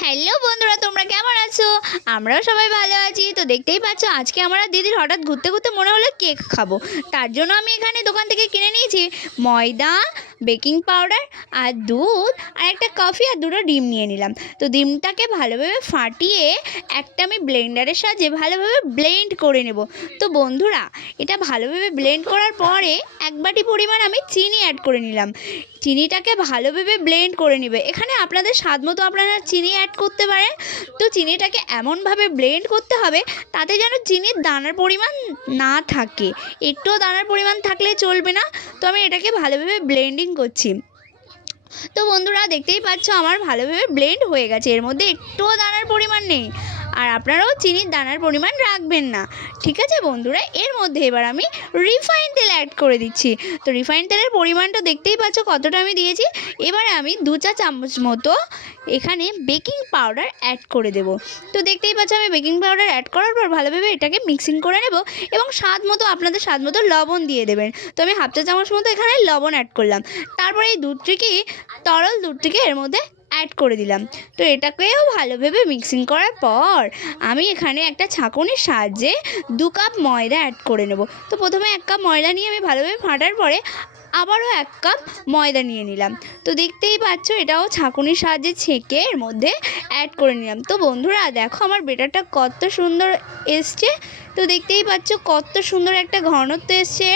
Hello বন্ধুরা, তোমরা কেমন আছো? আমরাও সবাই ভালো আছি। তো দেখতেই পাচ্ছ, আজকে আমার আর দিদির হঠাৎ ঘুরতে ঘুরতে মনে হলো কেক খাবো। তার জন্য আমি এখানে দোকান থেকে কিনে নিয়েছি ময়দা, বেকিং পাউডার আর দুধ আর একটা কফি আর দুটো ডিম নিয়ে নিলাম। তো ডিমটাকে ভালোভাবে ফাটিয়ে একটা আমি ব্লেন্ডারের সাহায্যে ভালোভাবে ব্লেন্ড করে নেব। তো বন্ধুরা, এটা ভালোভাবে ব্লেন্ড করার পরে এক বাটি পরিমাণ আমি চিনি অ্যাড করে নিলাম। চিনিটাকে ভালোভাবে ব্লেন্ড করে নেবে। এখানে আপনাদের স্বাদ মতো আপনারা চিনি অ্যাড করতে পারেন। তো চিনিটাকে এমনভাবে ব্লেন্ড করতে হবে তাতে যেন চিনির দানার পরিমাণ না থাকে, একটুও দানার পরিমাণ থাকলে চলবে না। তো আমি এটাকে ভালোভাবে ব্লেন্ডিং করছি। তো বন্ধুরা, দেখতেই পাচ্ছ আমার ভালোভাবে ব্লেন্ড হয়ে গেছে, এর মধ্যে একটুও দানার পরিমাণ নেই। আর আপনারাও চিনির দানার পরিমাণ রাখবেন না, ঠিক আছে বন্ধুরা? এর মধ্যে এবার আমি রিফাইন তেল অ্যাড করে দিচ্ছি। তো রিফাইন তেলের পরিমাণটা দেখতেই পাচ্ছ কতটা আমি দিয়েছি। এবারে আমি 2 চা চামচ মতো এখানে বেকিং পাউডার অ্যাড করে দেব। তো দেখতেই পাচ্ছ আমি বেকিং পাউডার অ্যাড করার পর ভালোভাবে এটাকে মিক্সিং করে নেব এবং আপনাদের স্বাদ মতো লবণ দিয়ে দেবেন। তো আমি হাফ চা চামচ মতো এখানে লবণ অ্যাড করলাম। তারপরে এই তরল দুধটিকে এর মধ্যে অ্যাড করে দিলাম। তো এটাকেও ভালোভাবে মিক্সিং করার পর আমি এখানে একটা ছাঁকনির সাহায্যে 2 কাপ ময়দা অ্যাড করে নেব। তো প্রথমে 1 কাপ ময়দা নিয়ে আমি ভালোভাবে ফাটার পরে আবারও 1 কাপ ময়দা নিয়ে নিলাম। তো দেখতেই পাচ্ছ এটাও ছাঁকুনির সাহায্যে ছেঁকে এর মধ্যে অ্যাড করে নিলাম। তো বন্ধুরা দেখো আমার বেটারটা কত সুন্দর এসছে। তো দেখতেই পাচ্ছ কত সুন্দর একটা ঘনত্ব এসছে।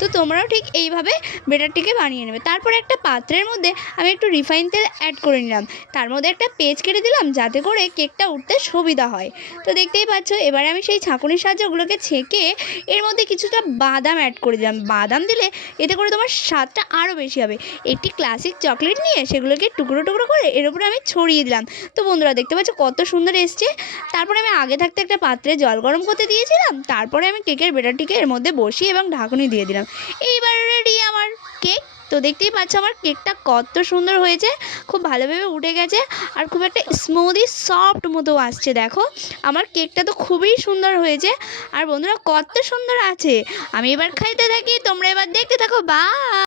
তো তোমরাও ঠিক এইভাবে বেটারটিকে বানিয়ে নেবে। তারপরে একটা পাত্রের মধ্যে আমি একটু রিফাইন তেল অ্যাড করে নিলাম। তার মধ্যে একটা পেজ কেটে দিলাম যাতে করে কেকটা উঠতে সুবিধা হয়। তো দেখতেই পাচ্ছ এবারে আমি সেই ছাঁকুনির সাহায্যে ওগুলোকে ছেঁকে এর মধ্যে কিছুটা বাদাম অ্যাড করে দিলাম। বাদাম দিলে এতে করে তোমার স্বাদটা আরও বেশি হবে। একটি ক্লাসিক চকলেট নিয়ে সেগুলোকে টুকরো টুকরো করে এর উপরে আমি ছড়িয়ে দিলাম। তো বন্ধুরা দেখতে পাচ্ছ কত সুন্দর এসছে। তারপরে আমি আগে থাকতে একটা পাত্রে জল গরম করতে দিয়েছিলাম। তারপরে আমি কেকের বেটারটিকে এর মধ্যে বসিয়ে এবং ঢাকনি দিয়ে দিলাম। এইবার রেডি আমার কেক। তো দেখতেই পাচ্ছ আমার কেকটা কত সুন্দর হয়েছে, খুব ভালোভাবে উঠে গেছে আর খুব একটা স্মুদি সফট মতো আসছে। দেখো আমার কেকটা তো খুবই সুন্দর হয়েছে আর বন্ধুরা কত সুন্দর আছে। আমি এবার খাইতে থাকি, তোমরা এবার দেখতে থাকো। বাই।